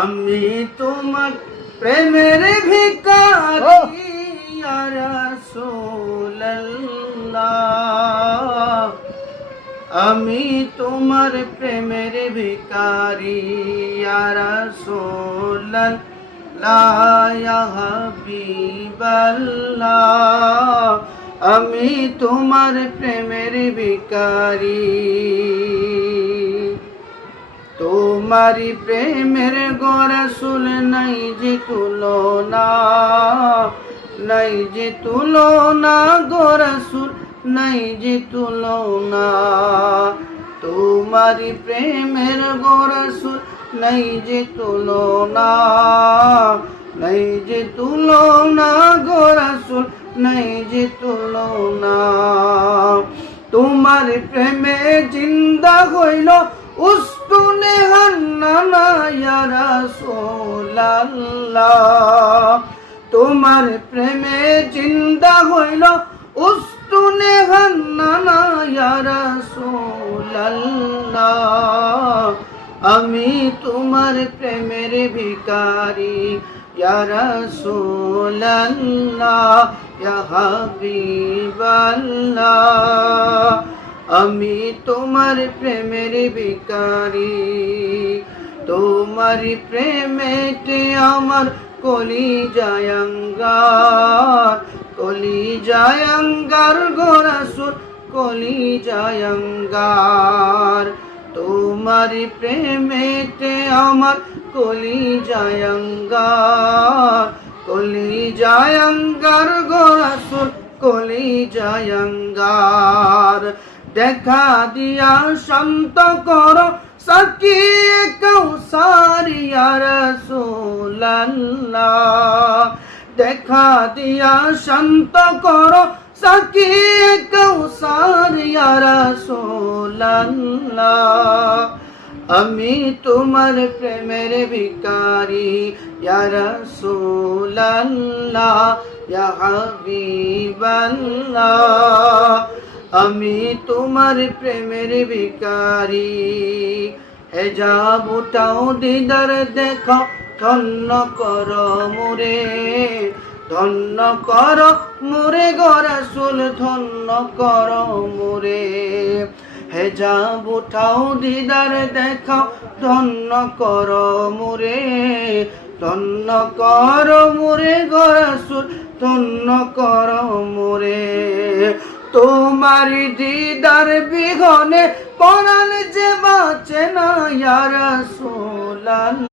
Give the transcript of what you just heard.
আমি তোমার প্রেমের ভিখারি ইয়া রাসূলুল্লাহ, আমি তোমার প্রেমের ভিখারি ইয়া রাসূলুল্লাহ, ইয়া হাবিবাল্লাহ, আমি তোমার প্রেমের ভিখারি। তোমারি প্রেমের গো রাসূল নাই যে তুলনা, নাই যে তুলনা গো রাসূল, নাই যে তুলনা। তোমারি প্রেমের গো রাসূল নাই যে তুলনা, নাই যে তুলনা গো রাসূল, নাই যে তুলনা। তোমার প্রেমে জিন্দা হইল উস্তুনে হান্নানা ইয়া রাসূলুল্লাহ, তোমার প্রেমে জিন্দা হইল উস্তুনে হান্নানা ইয়া রাসূলুল্লাহ, আমি তোমার প্রেমের ভিখারি ইয়া রাসূলুল্লাহ, ইয়া হাবিবাল্লাহ, আমি তোমার প্রেমের ভিখারি। তোমার প্রেমেতে আমার কলিজায় আঙ্গার, কলিজায় আঙ্গার গো রাসূল, কলিজায় আঙ্গার। তোমার প্রেমেতে আমার কলিজায় আঙ্গার, কলিজায় আঙ্গার গো রাসূল, কলিজায় আঙ্গার। দেখা দিয়া শান্ত করো সাকিয়ে কাউসার ইয়া রাসূলুল্লাহ, দেখা দিয়া শান্ত করো সাকিয়ে কাউসার ইয়া রাসূলুল্লাহ, আমি তোমার প্রেমের ভিখারি ইয়া রাসূলুল্লাহ, ইয়া হাবিবাল্লাহ, আমি তোমার প্রেমের ভিখারি। হেজাব উঠাও দিদার দেখাও, ধন্য কর মোরে, ধন্য কর মোরে গো রাসূল, ধন্য কর মোরে। হেজাব উঠাও দিদার দেখাও, ধন্য কর মোরে, ধন্য কর মোরে গো রাসূল, ধন্য কর মোরে। তোমারি দিদার বিহনে পরাণ যে বাঁচে না ইয়া রাসূলুল্লাহ।